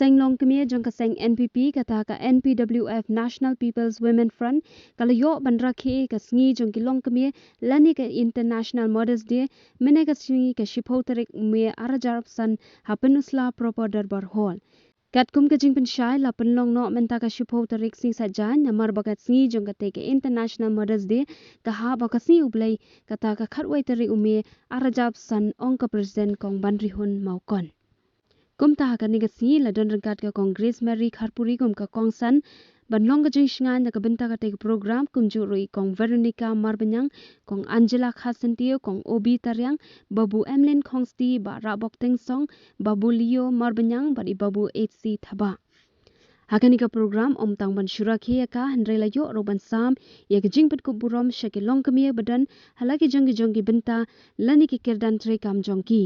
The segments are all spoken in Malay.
seng long kemie jong ka seng NPP kata ka NPWF National People's Women Front kalayo ban rakhi ka sngi jong ki long kemie lani ka International Mothers Day mene ka sngi ka shiphotarik me arajar san hapenusla proper darbar hall kat kum ka jing pen shai la pen long no menta ka shiphotarik sing sajan namar bakat sngi jong ka te ka International Mothers Day ka ha ba ka sni ublai kata ka khatwai tarik ume arajab san ong ka president kong bandri hun maukon kum ta ka negasi la don rangkat ka Congress Mary Kharpuri kum ka kongsan ban long ka jing shngan da ka benta ka te program kum ju roi kong Veronica Marbanyang kong Angela Khasantio kong Obi Taryang babu Emlyn Khongsti ba Rabok Teng Song babu Leo Marbanyang ba di babu HC Thaba hakani ka program om tang ban syurakhi ka handrai la yo ro ban sam ya ka jing pet ku burom shaki long kemie badan halaki jongi benta lani ki kirdan tre kam jongki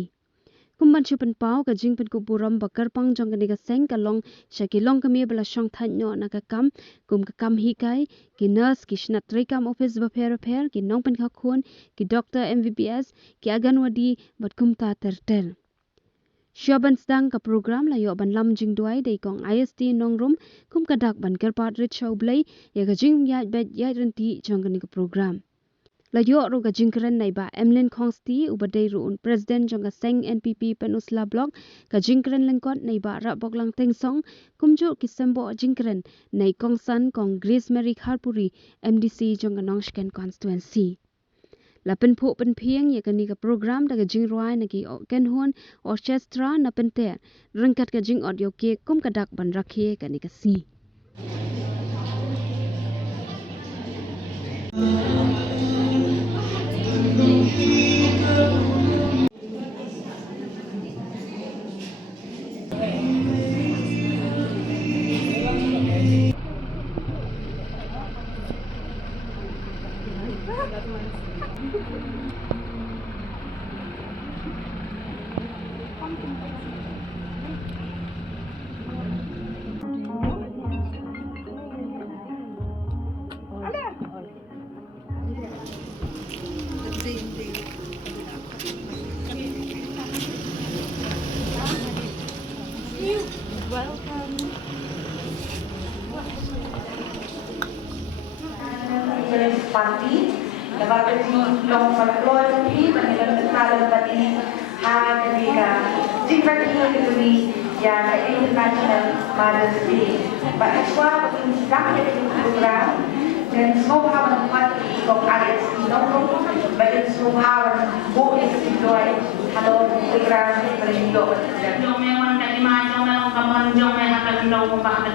kumban chupan pau ka jing pen ku buram bakar pang jong ka seng ka long shaki long ka me bala shong than nyo na ka kam kum ka kam hi kai ki nurse ki shnat tre kam office ba pher ki nong pen kha khun ki doctor MVPS ki aganwadi bat kum ta ter Syaban sedang ka program la yo ban lam jing duai dei kong IST nongrum kum ka dak ban kerpat rit show blai ya ka jing ya bet ya renti jong ka program la yo ro ga jingkren nai ba Emlyn Khongsti ubadei ruun president jong ga seng NPP penusla block ka jingkren lengkot nai ba ra boklang tengsong kumju kisembo jingkren nai kongsan kong Grace Mary Kharpuri MDC jong ga nongshken constituency la pen pho pen phieng ye kani ka program da ga jing roi na ki ken hon orchestra na pen te rangkat ka jing audio ke kum ka dak ban rakhe kani ka si Parti, dapat di long folklore ini, mengenai tentang tadi hari ketika jika kita ini yang International Mothers Day, bahwa pentingnya dari program dan semua manfaat untuk adik nongkrong, bagi semua boleh enjoy kalau program berindo. Jom yang tadi macam dalam kawan jom yang akan dong paham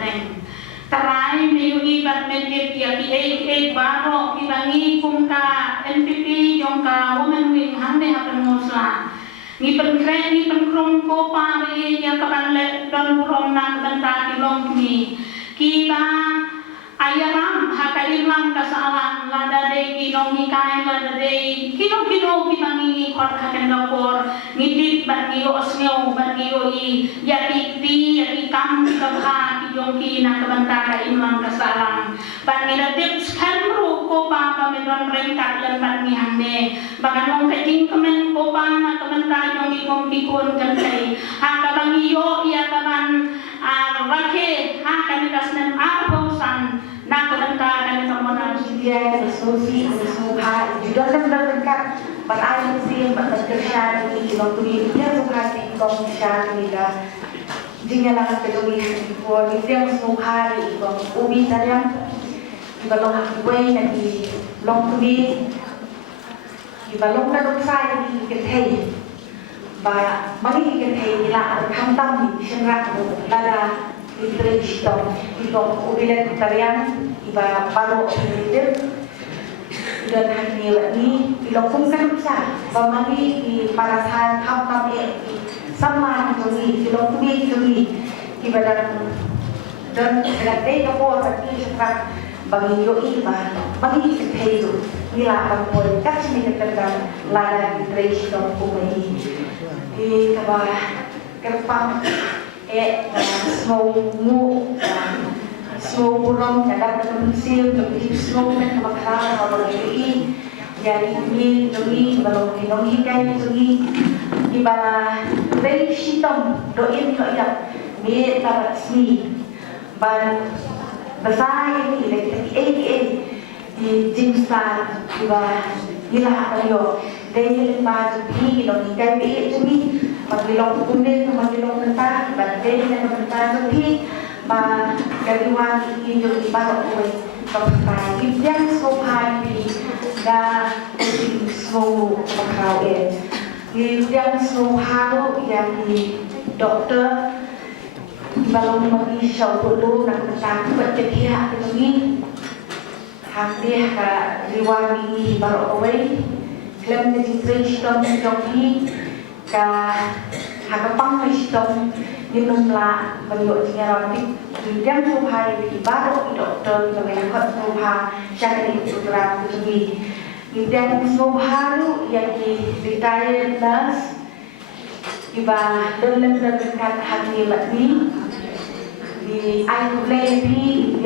Tarai meyugi bat medit ya ki baro ki bangi kumka NPP jongka women wing hande hakan musla ni penkren ni penkrum ko pari ya kapan le don burom nak benta ki long ni kita ayaram hakai lam kasalan lada de ki long ni kai lada de kino ki bangi khot hakan dapur ngidit bat ki osnyo bat ki ya ti kam ka yongki na kabantara imlang kasalang pan mira tips kamru ko pa medon rengkat yan pan mi hande baganong kajing kemen ko pa na kabantara yongi kong pikun kantai ha kabangi yo ya kaban rakhe ha kanitas nem arbosan na kabantara ni tamonan Dia diskusi suha juga kan berdekat beralih sih berkerja di lokasi dia suka di komisa juga jika lang tertulis for isang suhari ibang ubi tayang ibalong way na di long tubi ibalong na luksay di kitay ba mali kitay nila ang tam di siyang lada di trejito ibang ubi lang tayang iba paro leader dan hanya ni ilang fungsi sa pamali di parasan tam sama juri filom tubi juri ibadan dan relate ko sa kisah bagi yo iba bagi kita nila pagpol kasi ni katagan lada trace ng kumay kaba kerpang snow burong dapat mensil di snow na makakara o bagi jadi ini juri balong kinong hikay juri iba trace itong doin ko ilang Mie dapat seni ban besar ini lagi di Jimstan juga gila kayo dari lima jubi kilo ikan jubi magilong kuning magilong mentah ban dari mentah jubi ba dari wan ini jubi baru kuwi kapal yang sopan di da semua makau yang semua yang di dokter balong magi show dulu nak tentang berceria ini hampir ke riwani baru away klaim registration joki ke hagapang sistem minum la beliau tinggal yang suhai di baru dokter dengan kot suha syariah program ini yang suharu yang di retired nurse iba dalam dekat hati lagi di air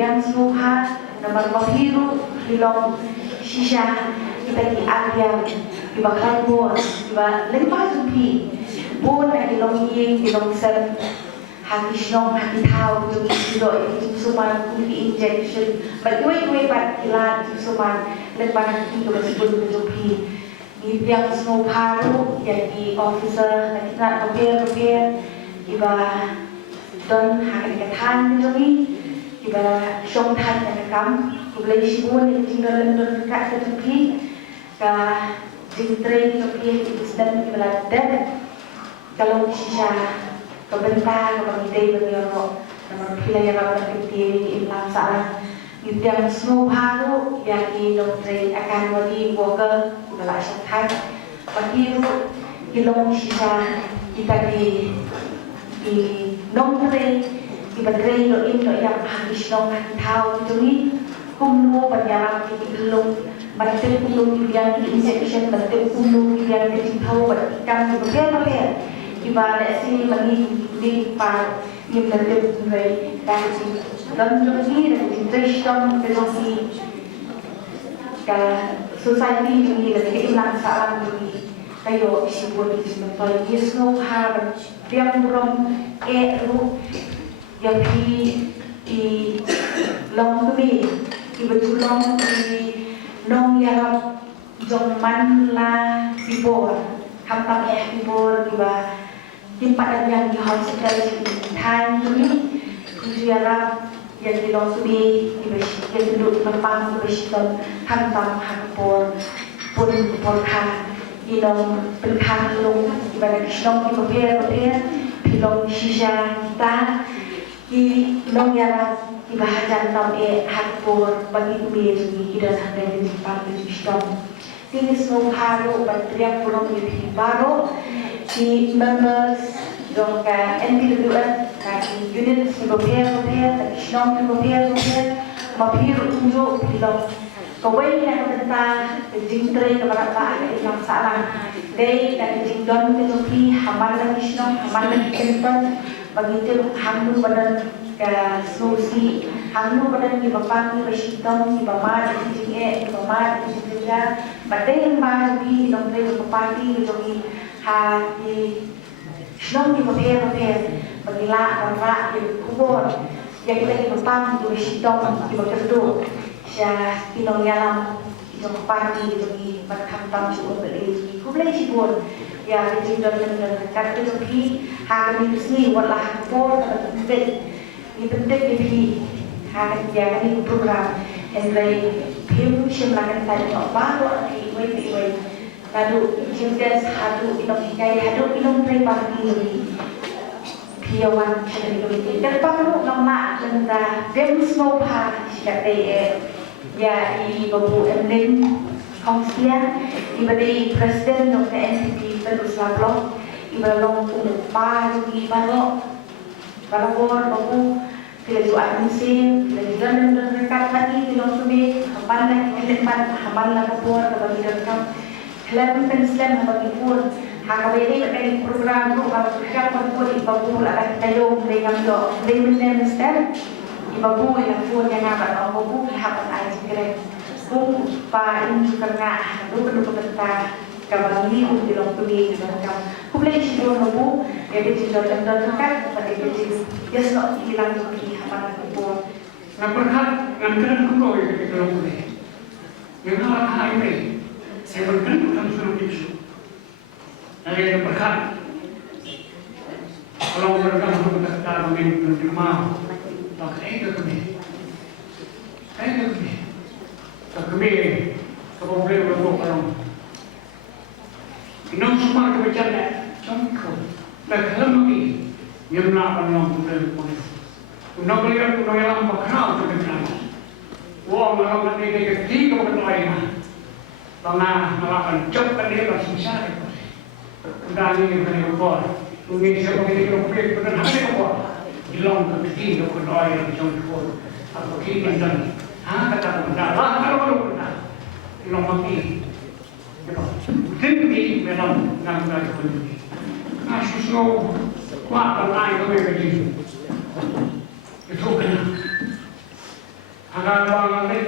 yang suha nomor bahiru hilong shisha kita di area iba kalbor iba lempas upi pun hilong ying hilong sen hati snong hati tahu tu kilo itu semua kunci injection berduit pat kilat semua lempas itu sebelum upi yang semua baru jadi officer nak repair iba don hari ketan jadi iba shong tan yang kam iba sibuk yang tinggal don kat tepi ke jintren tepi itu sedang iba dan kalau sisa kebentar kemudian beliau nama pilih yang orang tepi ilang salah yang semua baru yang di dokter akan bagi worker adalah syaitan bagi hilong sisa kita di nombre di baterai lo yang habis long tahu itu ni kumno banyak di hilong baterai kumno yang di injection baterai kumno yang di tahu baterai di berbagai di balik sini bagi di par di baterai dari dan lagi dari sistem ekonomi ke society ini lagi ilang salam ini kayo isipun di tempat Yesno har yang burung ru yang di long kami di betulong di nong yang jongman la dibor hampang dibor juga tempat yang di hospital di Thai ini kujiara yang di long kami yang duduk lempang di bersihkan hampang hampor pun porkan ilong penkan long ibarat kisong di berpera pilong sisa kita di long yang dibahasan tam hampor bagi kami kita sampai di tempat di kisong ini semua haru bantuan pulang di baru di members dong ke NPWF dari unit di berpera dari kisong di berpera mampir tunjuk bilang kawai yang tentang jingtri keberapa yang salah day dan jingdon itu pi hamal lagi snong hamal lagi kenton begitu hamlu badan ke susi hamlu badan di bapak di bersihkan di bapak di jinge di bapak di jinja badai baru di nomor di bapak di ha di snong di bapak bagila orang di kubur yang kita di bapak di bersihkan di bapak siya pinongyalam itong party itong magkamtam siya beli kublay sibon ya itong dan kat itong pi hagan itu sini wala hapor penting ini penting di hagan dia ini program and they pim siya melakukan tadi baru di way lalu jindas hadu itong hikay hadu itong play party ini piawan siya ini dan perlu nama tentang dem snopa siya ya ibu Emlin Kongsia ibu presiden dokter NPP Berusablo ibu long umpa di baru babu kelaju administrasi kelaju dan mereka tadi di long subi hamal lagi kedepan hamal lagi pur bagi rekam klaim penslen bagi pur hakaweli bagi program tu kalau siapa pun ibu lah kayu dengan do dengan minister ibu yang pun yang apa ibu yang apa aja kira bu pa ini karena lu perlu bentar kabang ni dilong tumi macam kumlay sido nobu ede sido tanda kan pada ede yes no hilang tumi apa nak Berkat ngantran kuno itu kalau boleh. Yang nak hari ini, saya berkat dalam surat itu. Ada berkat. Kalau berkat berkat dalam minggu mau, tak ada kami. Ada kami. Tak kami. Kalau boleh berbuat kalau. Inam semua kebijakan contoh. Tak kalau lagi yang nak orang boleh. Nobelian yang bakal terkenal. Wah, melakukan ini ketiga pertanyaan. Tengah melakukan cepat dia masih cari. Dan ini yang berbuat. Ini siapa ini yang berbuat benar hari berbuat. Hilang ketiga pertanyaan yang berbuat. Apa kita dan kata benar. Kalau benar, hilang mati. Tinggi memang nak berbuat. Asyik so kuat orang itu begitu. Itu kena. Agak bang lagi.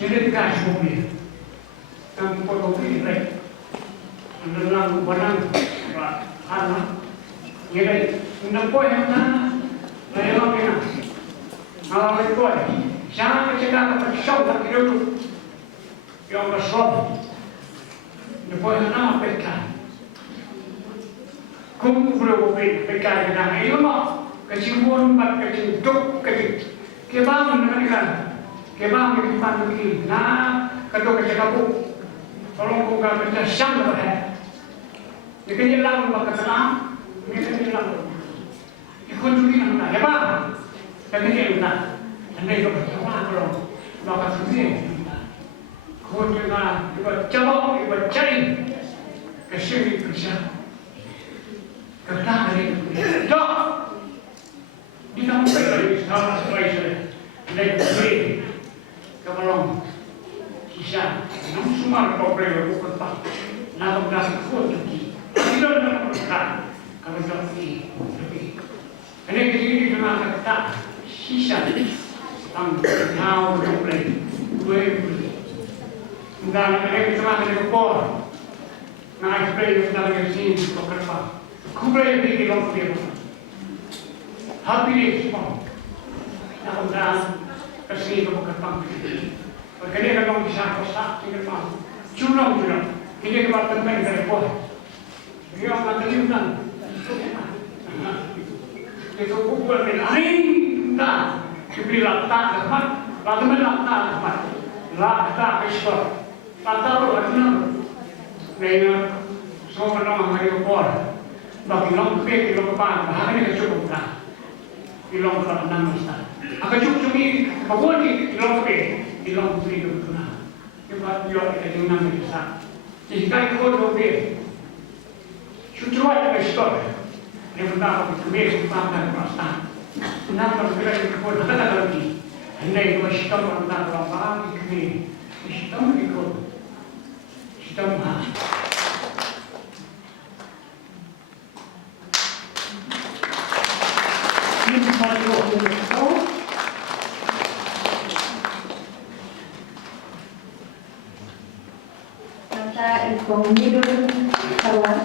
Jadi kasih mobil. Yang potong ini lagi. Dalam barang anak. Jadi nak kau yang mana? Lain orang mana? Kalau itu ada. Jangan cakap bersau tak kira. Yang bersau. Nak kau yang mana peka? Kau boleh peka dengan ilmu. Kesimpulan pada kesimpulan kebang dengan ikan kebang di depan begini nah kedua kecakapu tolong buka kerja siang berhe ini jelang maka tenang ini jelang ikut juga nak hebat tapi dia nak anda ikut bersama kalau maka sendiri kau juga coba cari kesini kerja kerja hari dok di kampung saya sekarang saya naik beli kemalong kisah namun semua problem bukan pak namun dah ikut lagi tidak nak berkat kalau tak pergi lebih ini kita cuma kata sisa tang tahu problem gue beli dan mereka cuma ada ekor naik beli dan lagi sini bekerja kublai pergi long dia happy semua. Nak berang kesini ke Bukitbang. Berkali kalau bisa kosak tinggal mau. Curang. Ini keluar tempat dari bawah. Dia orang terlibat. Itu bukan berani. Tak. Kebilang tak dapat. Lalu menang tak dapat. Tak ekspor. Tak tahu artinya. Mereka semua menang hari bawah. Bagi long ke long depan. Bahagian cukup tak. Ilong kalau enam besar. Agak cukup ini, bawa ni ilong ke, ilong beri tu kena. Sebab dia kita enam besar. Jika ikut lebih, cukup ada besar. Yang pertama kita beri pangkat perasaan. Enam kalau kita ikut ada lagi. Hendak ikut sistem orang orang bagi kami. Sistem ikut, sistem Nata ikong midul kawan.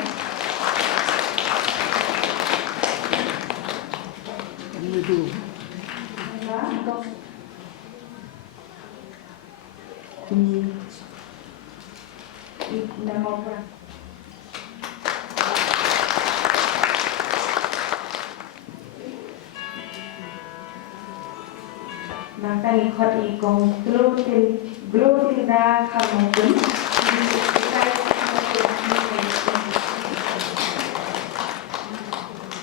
Nama apa? Maka ikut ikong global dah kamu pun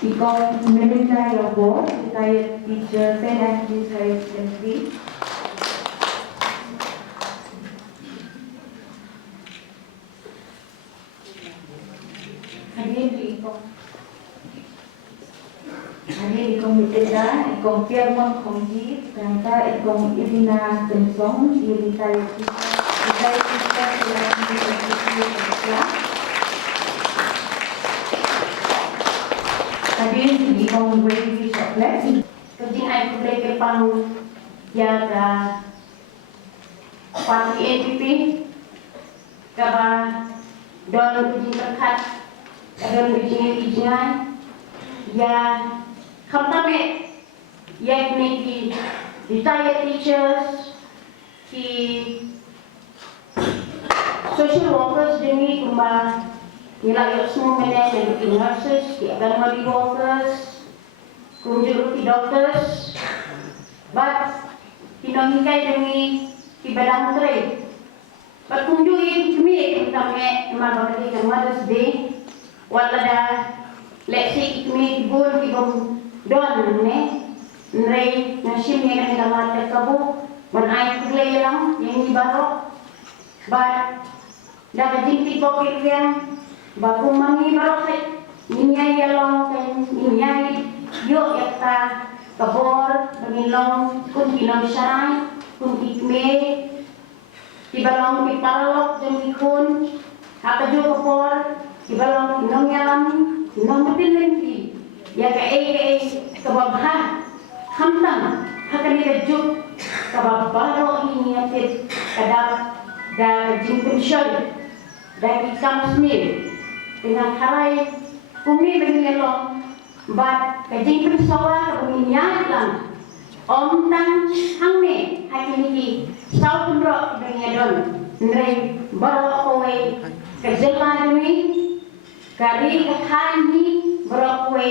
ikong meminta logo saya teacher saya saya sendiri Hari ikong miteda, ikong Piermon Kongji, tangka ikong Irina Tensong, Irita kita Tadi ikong Brady Chocolate, kerja aku boleh kepang jaga parti APP, kaba don kucing terkat don kucing izingan ya khamtame ya ki retired teachers ki social workers demi kumba nilai semua manager ki nurses ki anganwadi workers kunjur ki doctors but pinangkai demi ki badang tre but kunjur kami kami mabagay ke Mother's Day walada leksi kami bun ki bom don ne nrei nasim yang kami dapat kabu man ay kulay lang yang ibaro but dapat jinti pokok yang bagu mangi baro kay ninyay yalong kay ninyay yo yakta kabor pangilong kun kinam saray kun kikme ibalong piparalok jeng ikun hakaju kapor ibalong inong yalam inong matilenti ya ka kababha hamtam hakani kajuk kababaro ini atit kadap da jingkun shoy da ikam smil dengan harai kumi bengilong bat kajingkun sawa kabunyian lang om tang hangne hakini sau pundro ibengedon nrei baro kowe kejelani kari kakhani baro kowe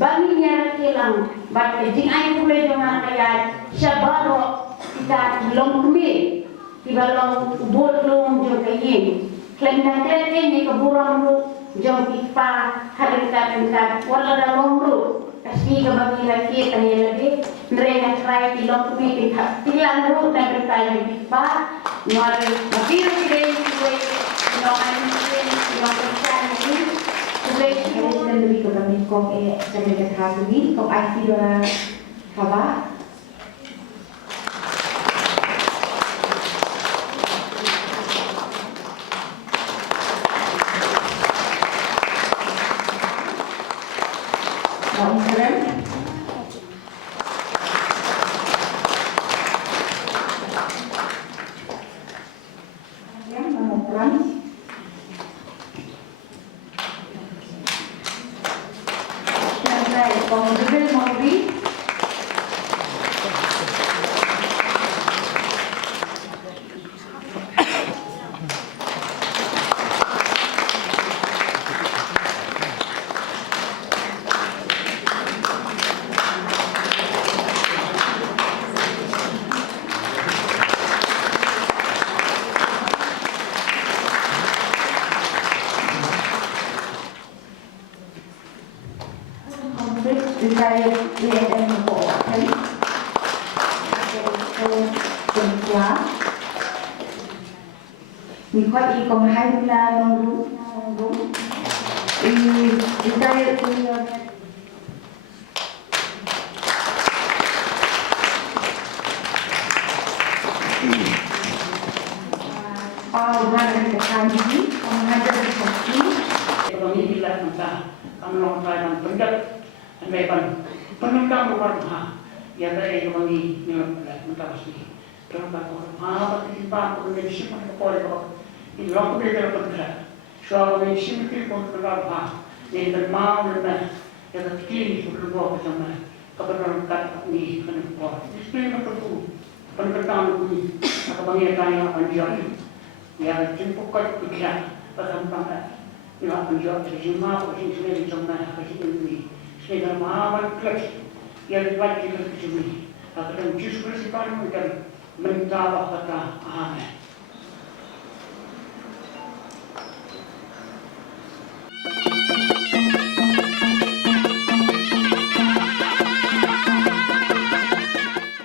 bani nyara kelang bat kajing ay pule joma kaya sabaro kita long kumi tibalong ubur long jom kayin klenda klende ni kaburang ru jom ipa haringkat wala da long ru kasi kabagi lagi tanya lagi mereka try tilok kumi tilang ru dan bertanya ipa nuari mabiro kire kuwe nuan kire nuan kerjaan ini kuwe kire dan lebih ke kami kong saya dekat lagi kong IT dua kawa Saya dan membawakan perempuan nikmat ikon hai na nongru ini saya punya mana dekat ini mengajar seperti kami bilang masa kami orang pendat Mepan, penentang bukan ya dari kami minta pasti. Kenapa kau tiba kondisi mana kau itu? Ini orang berbeda berbeda. Soal kondisi mungkin kau kenapa? Ini termau dan ya terkini berubah macam kebenaran kata ini kenapa? Ini macam tu. Penentang ini, apa banyak tanya anjali. Ya jemput kau kerja, pasang pangkat. Ini anjali sejumlah orang sendiri macam kasih ini. Sehingga mahaman kelas yang dibaca ke sini. Akan justru sekarang kita mentawah kata amin.